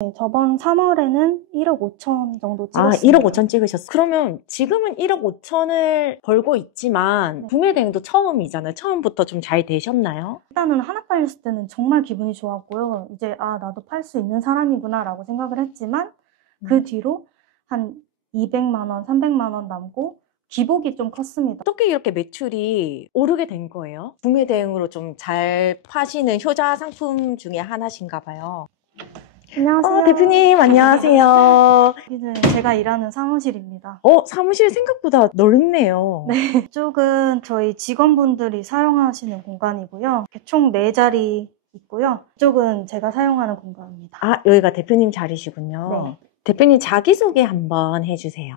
네, 저번 3월에는 1억 5천 정도 아, 찍었습니다. 1억 5천 찍으셨어요. 그러면 지금은 1억 5천을 벌고 있지만 구매 대행도 처음이잖아요. 처음부터 좀 잘 되셨나요? 일단은 하나 팔렸을 때는 정말 기분이 좋았고요. 이제 나도 팔 수 있는 사람이구나 라고 생각을 했지만 그 뒤로 한 200만 원, 300만 원 남고 기복이 좀 컸습니다. 어떻게 이렇게 매출이 오르게 된 거예요? 구매 대행으로 좀 잘 파시는 효자 상품 중에 하나신가 봐요. 안녕하세요. 대표님 안녕하세요. 여기는 제가 일하는 사무실입니다. 사무실 생각보다 넓네요. 네, 이쪽은 저희 직원분들이 사용하시는 공간이고요. 총 4자리 있고요. 이쪽은 제가 사용하는 공간입니다. 아, 여기가 대표님 자리시군요. 네. 대표님 자기소개 한번 해주세요.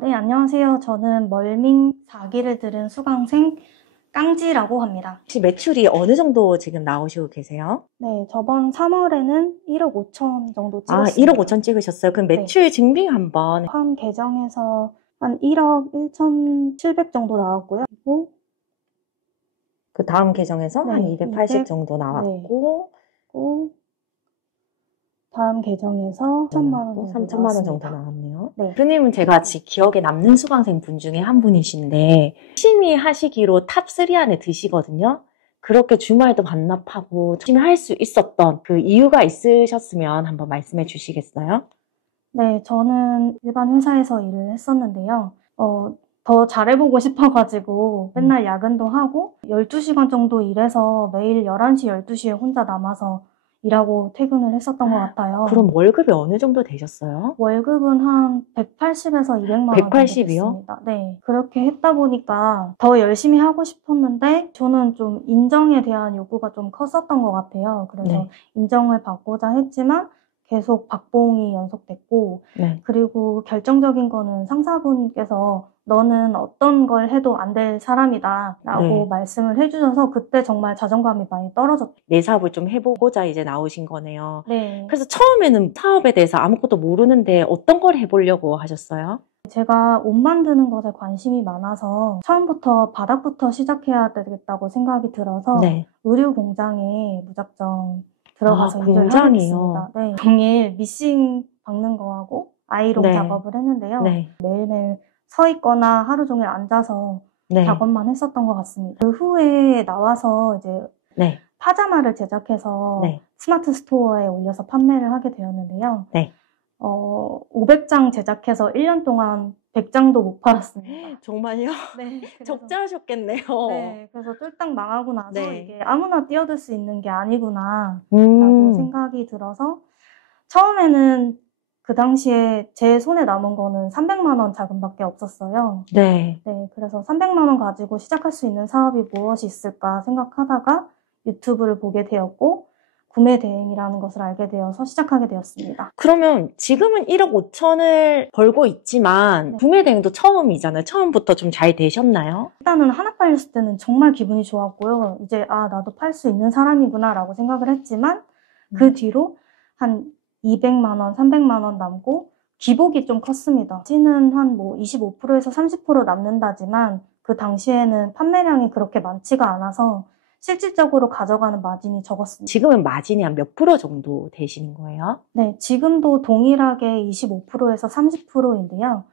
네, 안녕하세요. 저는 멀밍 4기를 들은 수강생 깡지라고 합니다. 혹시 매출이 어느 정도 지금 나오시고 계세요? 네, 저번 3월에는 1억 5천 정도 아, 찍었습니다. 1억 5천 찍으셨어요? 그럼 매출 증빙 한번. 한 계정에서 한 1억 1,700 정도 나왔고요. 그리고 그 다음 계정에서 네, 한 280 200, 정도 나왔고, 그리고 다음 계정에서 3천만 원 정도 3천만 원 정도 나왔습니다. 나왔네요. 네. 대표님은 제가 기억에 남는 수강생 분 중에 한 분이신데 열심히 하시기로 탑3 안에 드시거든요. 그렇게 주말도 반납하고 열심히 할 수 있었던 그 이유가 있으셨으면 한번 말씀해 주시겠어요? 네, 저는 일반 회사에서 일을 했었는데요. 더 잘해보고 싶어가지고 맨날 야근도 하고 12시간 정도 일해서 매일 11시, 12시에 혼자 남아서 일하고 퇴근을 했었던 것 같아요. 그럼 월급이 어느 정도 되셨어요? 월급은 한 180에서 200만 원 정도 180이요? 됐습니다. 네, 그렇게 했다 보니까 더 열심히 하고 싶었는데 저는 좀 인정에 대한 요구가 좀 컸었던 것 같아요. 그래서 네. 인정을 받고자 했지만 계속 박봉이 연속됐고 네. 그리고 결정적인 거는 상사분께서 너는 어떤 걸 해도 안 될 사람이다 라고 네. 말씀을 해주셔서 그때 정말 자존감이 많이 떨어졌어요. 내 사업을 좀 해보고자 이제 나오신 거네요. 네. 그래서 처음에는 사업에 대해서 아무것도 모르는데 어떤 걸 해보려고 하셨어요? 제가 옷 만드는 것에 관심이 많아서 처음부터 바닥부터 시작해야 되겠다고 생각이 들어서 네. 의류 공장에 무작정 들어가서 일을 하게 공장이요? 됐습니다. 네. 종일 미싱 박는 거하고 아이롱 네. 작업을 했는데요. 네. 매일매일 서 있거나 하루 종일 앉아서 네. 작업만 했었던 것 같습니다. 그 후에 나와서 이제 네. 파자마를 제작해서 네. 스마트 스토어에 올려서 판매를 하게 되었는데요. 네. 500장 제작해서 1년 동안 100장도 못 팔았습니다. 정말요? 네. 적자하셨겠네요. 네. 그래서 쫄딱 망하고 나서 네. 이게 아무나 뛰어들 수 있는 게 아니구나 라고 생각이 들어서 처음에는 그 당시에 제 손에 남은 거는 300만 원 자금밖에 없었어요. 네. 네. 그래서 300만 원 가지고 시작할 수 있는 사업이 무엇이 있을까 생각하다가 유튜브를 보게 되었고 구매 대행이라는 것을 알게 되어서 시작하게 되었습니다. 그러면 지금은 1억 5천을 벌고 있지만 네. 구매 대행도 처음이잖아요. 처음부터 좀 잘 되셨나요? 일단은 하나 팔렸을 때는 정말 기분이 좋았고요. 이제 나도 팔 수 있는 사람이구나 라고 생각을 했지만 그 뒤로 한 200만 원, 300만 원 남고 기복이 좀 컸습니다. 지는 한 25%에서 30% 남는다지만 그 당시에는 판매량이 그렇게 많지가 않아서 실질적으로 가져가는 마진이 적었습니다. 지금은 마진이 한 몇 프로 정도 되시는 거예요? 네, 지금도 동일하게 25%에서 30%인데요.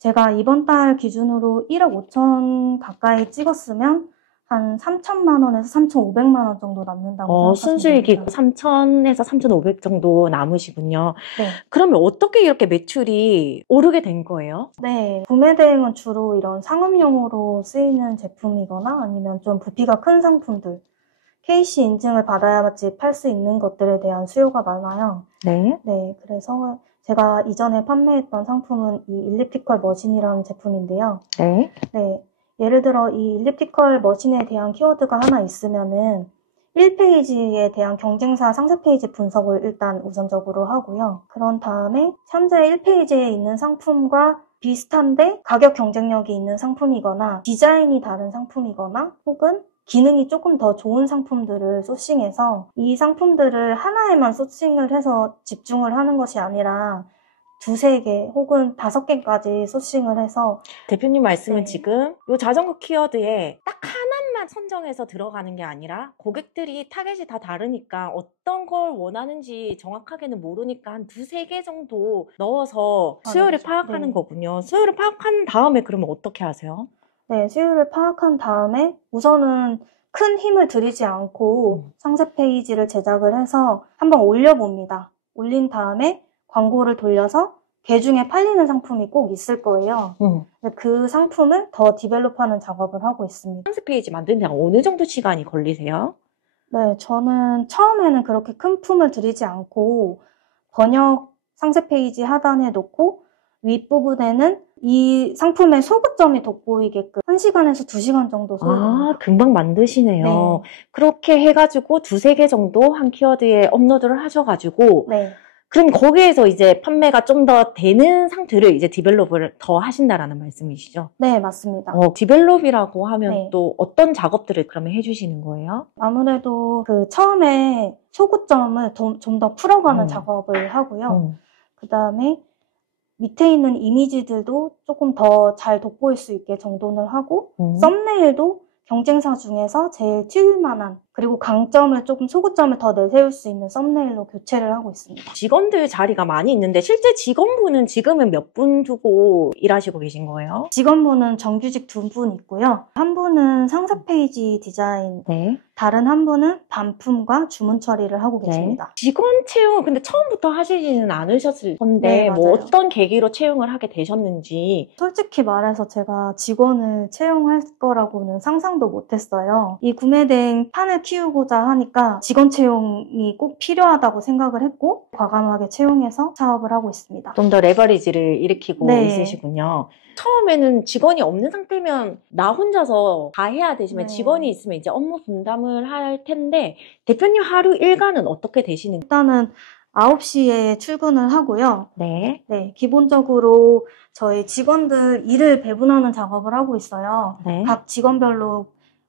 제가 이번 달 기준으로 1억 5천 가까이 찍었으면 한 3천만 원에서 3,500만 원 정도 남는다고 생각하시면 순수익이 됩니다. 3,000에서 3,500 정도 남으시군요. 네. 그러면 어떻게 이렇게 매출이 오르게 된 거예요? 네, 구매 대행은 주로 이런 상업용으로 쓰이는 제품이거나 아니면 좀 부피가 큰 상품들, KC 인증을 받아야지 팔 수 있는 것들에 대한 수요가 많아요. 네. 네, 그래서 제가 이전에 판매했던 상품은 이 일리프티컬 머신이라는 제품인데요. 네. 네, 예를 들어 이 일리프티컬 머신에 대한 키워드가 하나 있으면은 1페이지에 대한 경쟁사 상세 페이지 분석을 일단 우선적으로 하고요. 그런 다음에 현재 1페이지에 있는 상품과 비슷한데 가격 경쟁력이 있는 상품이거나 디자인이 다른 상품이거나 혹은 기능이 조금 더 좋은 상품들을 소싱해서 이 상품들을 하나에만 소싱을 해서 집중을 하는 것이 아니라 2-3개 혹은 5개까지 소싱을 해서 대표님 말씀은 네. 지금 이 자전거 키워드에 딱 하나만 선정해서 들어가는 게 아니라 고객들이 타겟이 다 다르니까 어떤 걸 원하는지 정확하게는 모르니까 한 두세 개 정도 넣어서 수요를 그렇죠. 파악하는 네. 거군요. 수요를 파악한 다음에 그러면 어떻게 하세요? 네, 수요를 파악한 다음에 우선은 큰 힘을 들이지 않고 상세 페이지를 제작을 해서 한번 올려봅니다. 올린 다음에 광고를 돌려서 개 중에 팔리는 상품이 꼭 있을 거예요. 근데 그 상품을 더 디벨롭하는 작업을 하고 있습니다. 상세 페이지 만드는 데 어느 정도 시간이 걸리세요? 네, 저는 처음에는 그렇게 큰 품을 들이지 않고 번역 상세 페이지 하단에 놓고 윗부분에는 이 상품의 소구점이 돋보이게끔 1시간에서 2시간 정도 소요됩니다. 금방 만드시네요. 네. 그렇게 해가지고 두세 개 정도 한 키워드에 업로드를 하셔가지고 네. 그럼 거기에서 이제 판매가 좀 더 되는 상태를 이제 디벨롭을 더 하신다라는 말씀이시죠? 네, 맞습니다. 디벨롭이라고 하면 네. 또 어떤 작업들을 그러면 해주시는 거예요? 아무래도 그 처음에 소구점을 좀 더 풀어가는 작업을 하고요. 그 다음에 밑에 있는 이미지들도 조금 더 잘 돋보일 수 있게 정돈을 하고 썸네일도 경쟁사 중에서 제일 튀을 만한 그리고 강점을 조금 소구점을 더 내세울 수 있는 썸네일로 교체를 하고 있습니다. 직원들 자리가 많이 있는데 실제 직원분은 지금은 몇 분 두고 일하시고 계신 거예요? 직원분은 정규직 2분 있고요. 한 분은 상세 페이지 디자인, 네. 다른 한 분은 반품과 주문 처리를 하고 계십니다. 직원 채용 근데 처음부터 하시지는 않으셨을 건데 네, 뭐 맞아요. 어떤 계기로 채용을 하게 되셨는지. 솔직히 말해서 제가 직원을 채용할 거라고는 상상도 못했어요. 이 구매대행 판을 키우고자 하니까 직원 채용이 꼭 필요하다고 생각을 했고 과감하게 채용해서 사업을 하고 있습니다. 좀 더 레버리지를 일으키고 네. 있으시군요. 처음에는 직원이 없는 상태면 나 혼자서 다 해야 되지만 네. 직원이 있으면 이제 업무 분담을 할 텐데 대표님 하루 일과는 어떻게 되시는지? 일단은 9시에 출근을 하고요. 네. 네, 기본적으로 저희 직원들 일을 배분하는 작업을 하고 있어요. 네. 각 직원별로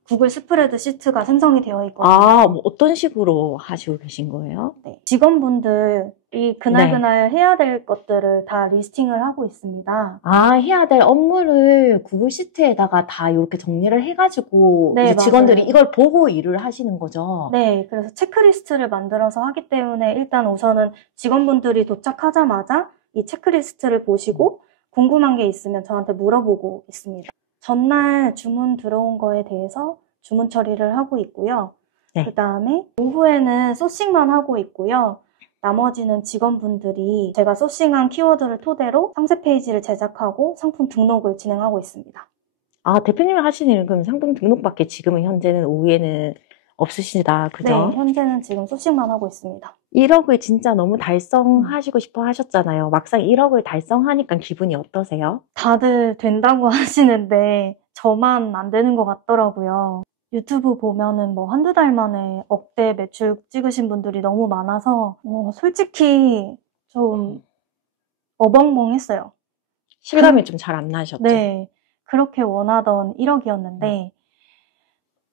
구글 스프레드 시트가 생성이 되어 있거든요. 뭐 어떤 식으로 하시고 계신 거예요? 네, 직원분들이 그날 해야 될 것들을 다 리스팅을 하고 있습니다. 해야 될 업무를 구글 시트에다가 다 이렇게 정리를 해가지고 네, 이제 직원들이 맞아요. 이걸 보고 일을 하시는 거죠? 네, 그래서 체크리스트를 만들어서 하기 때문에 일단 우선은 직원분들이 도착하자마자 이 체크리스트를 보시고 궁금한 게 있으면 저한테 물어보고 있습니다. 전날 주문 들어온 거에 대해서 주문 처리를 하고 있고요. 네. 그 다음에 오후에는 소싱만 하고 있고요. 나머지는 직원분들이 제가 소싱한 키워드를 토대로 상세 페이지를 제작하고 상품 등록을 진행하고 있습니다. 대표님이 하시는 일은 그럼 상품 등록밖에 지금은 현재는 오후에는 없으시다, 그죠? 네, 현재는 지금 소싱만 하고 있습니다. 1억을 진짜 너무 달성하시고 싶어 하셨잖아요. 막상 1억을 달성하니까 기분이 어떠세요? 다들 된다고 하시는데 저만 안 되는 것 같더라고요. 유튜브 보면은 뭐 한두 달 만에 억대 매출 찍으신 분들이 너무 많아서 솔직히 좀 어벙벙했어요. 실감이 좀 잘 안 나셨죠? 네, 그렇게 원하던 1억이었는데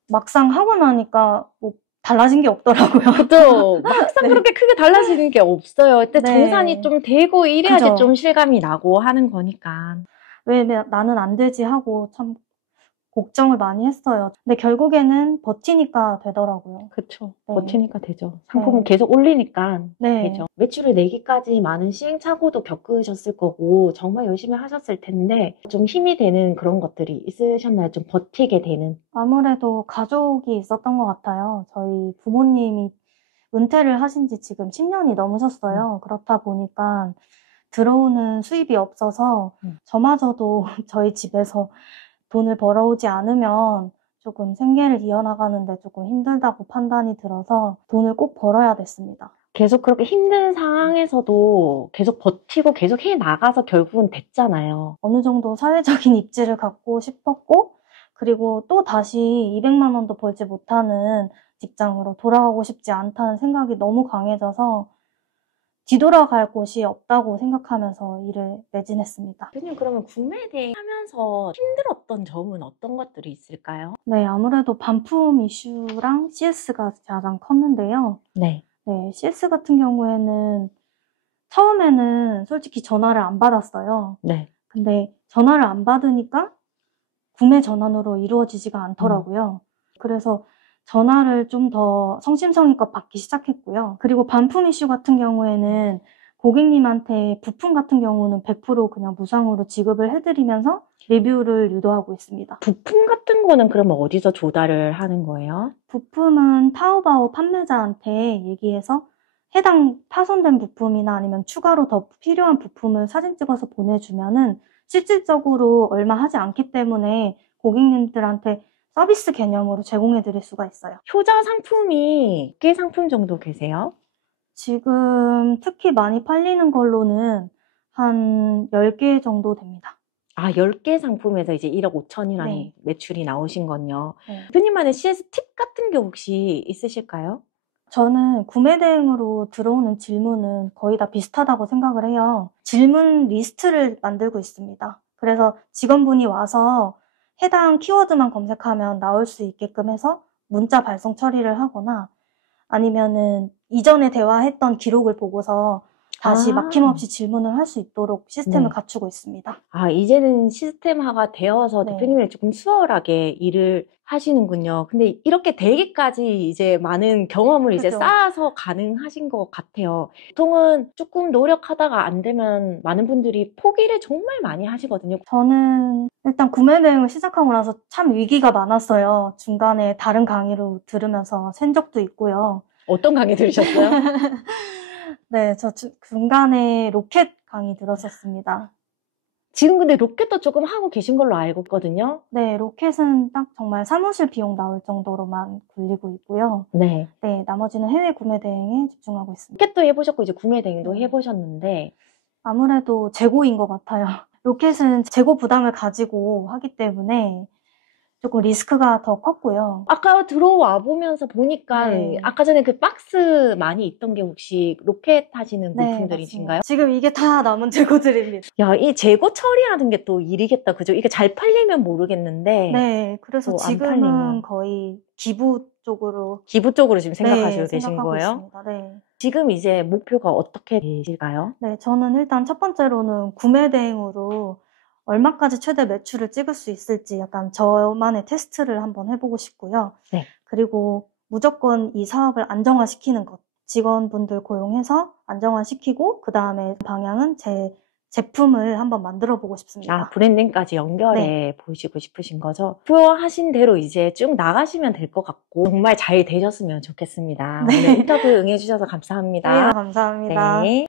막상 하고 나니까 뭐 달라진 게 없더라고요. 그죠? 막상 네. 그렇게 크게 달라지는 게 없어요. 그때 네. 정산이 좀 되고 이래야지 그죠. 좀 실감이 나고 하는 거니까. 왜 나는 안 되지 하고 참 걱정을 많이 했어요. 근데 결국에는 버티니까 되더라고요. 그쵸. 네. 버티니까 되죠. 상품은 네. 계속 올리니까 네. 되죠. 매출을 내기까지 많은 시행착오도 겪으셨을 거고 정말 열심히 하셨을 텐데 좀 힘이 되는 그런 것들이 있으셨나요? 좀 버티게 되는. 아무래도 가족이 있었던 것 같아요. 저희 부모님이 은퇴를 하신 지 지금 10년이 넘으셨어요. 그렇다 보니까 들어오는 수입이 없어서 저마저도 저희 집에서 돈을 벌어오지 않으면 조금 생계를 이어나가는데 조금 힘들다고 판단이 들어서 돈을 꼭 벌어야 됐습니다. 계속 그렇게 힘든 상황에서도 계속 버티고 계속 해 나가서 결국은 됐잖아요. 어느 정도 사회적인 입지를 갖고 싶었고 그리고 또 다시 200만 원도 벌지 못하는 직장으로 돌아가고 싶지 않다는 생각이 너무 강해져서 뒤돌아갈 곳이 없다고 생각하면서 일을 매진했습니다. 대표님 그러면 구매대행 하면서 힘들었던 점은 어떤 것들이 있을까요? 네, 아무래도 반품 이슈랑 CS가 가장 컸는데요. 네. 네, CS 같은 경우에는 처음에는 솔직히 전화를 안 받았어요. 네. 근데 전화를 안 받으니까 구매 전환으로 이루어지지가 않더라고요. 그래서 전화를 좀 더 성심성의껏 받기 시작했고요. 그리고 반품 이슈 같은 경우에는 고객님한테 부품 같은 경우는 100% 그냥 무상으로 지급을 해드리면서 리뷰를 유도하고 있습니다. 부품 같은 거는 그러면 어디서 조달을 하는 거예요? 부품은 타오바오 판매자한테 얘기해서 해당 파손된 부품이나 아니면 추가로 더 필요한 부품을 사진 찍어서 보내주면은 실질적으로 얼마 하지 않기 때문에 고객님들한테 서비스 개념으로 제공해 드릴 수가 있어요. 효자 상품이 몇 개 상품 정도 계세요? 지금 특히 많이 팔리는 걸로는 한 10개 정도 됩니다. 아, 10개 상품에서 이제 1억 5천이라는 네. 매출이 나오신 건요. 네. 대표님만의 CS 팁 같은 게 혹시 있으실까요? 저는 구매 대행으로 들어오는 질문은 거의 다 비슷하다고 생각을 해요. 질문 리스트를 만들고 있습니다. 그래서 직원분이 와서 해당 키워드만 검색하면 나올 수 있게끔 해서 문자 발송 처리를 하거나 아니면은 이전에 대화했던 기록을 보고서 다시 막힘없이 질문을 할 수 있도록 시스템을 네. 갖추고 있습니다. 아, 이제는 시스템화가 되어서 네. 대표님이 조금 수월하게 일을 하시는군요. 근데 이렇게 되기까지 이제 많은 경험을 이제 그죠. 쌓아서 가능하신 것 같아요. 보통은 조금 노력하다가 안 되면 많은 분들이 포기를 정말 많이 하시거든요. 저는 일단 구매 대행을 시작하고 나서 참 위기가 많았어요. 중간에 다른 강의를 들으면서 샌 적도 있고요. 어떤 강의 들으셨어요? 네, 저 중간에 로켓 강의 들었었습니다. 지금 근데 로켓도 조금 하고 계신 걸로 알고 있거든요. 네, 로켓은 딱 정말 사무실 비용 나올 정도로만 굴리고 있고요. 네. 네, 나머지는 해외 구매 대행에 집중하고 있습니다. 로켓도 해보셨고 이제 구매 대행도 네. 해보셨는데 아무래도 재고인 것 같아요. 로켓은 재고 부담을 가지고 하기 때문에 조금 리스크가 더 컸고요. 아까 들어와 보면서 보니까 네. 아까 전에 그 박스 많이 있던 게 혹시 로켓 하시는 네, 부품들이신가요? 맞습니다. 지금 이게 다 남은 재고들입니다. 야, 이 재고 처리하는 게 또 일이겠다, 그죠? 이게 잘 팔리면 모르겠는데 네, 그래서 또 안 지금은 팔리면 거의 기부 쪽으로 기부 쪽으로 지금 생각하시고 네, 계신 생각하고 거예요? 있습니다. 네. 지금 이제 목표가 어떻게 되실까요? 네, 저는 일단 첫 번째로는 구매 대행으로 얼마까지 최대 매출을 찍을 수 있을지 약간 저만의 테스트를 한번 해보고 싶고요. 네. 그리고 무조건 이 사업을 안정화시키는 것. 직원분들 고용해서 안정화시키고 그 다음에 방향은 제 제품을 한번 만들어 보고 싶습니다. 아, 브랜딩까지 연결해 네. 보시고 싶으신 거죠? 부여하신 대로 이제 쭉 나가시면 될 것 같고 정말 잘 되셨으면 좋겠습니다. 네. 오늘 인터뷰 응해주셔서 감사합니다. 네, 감사합니다. 네.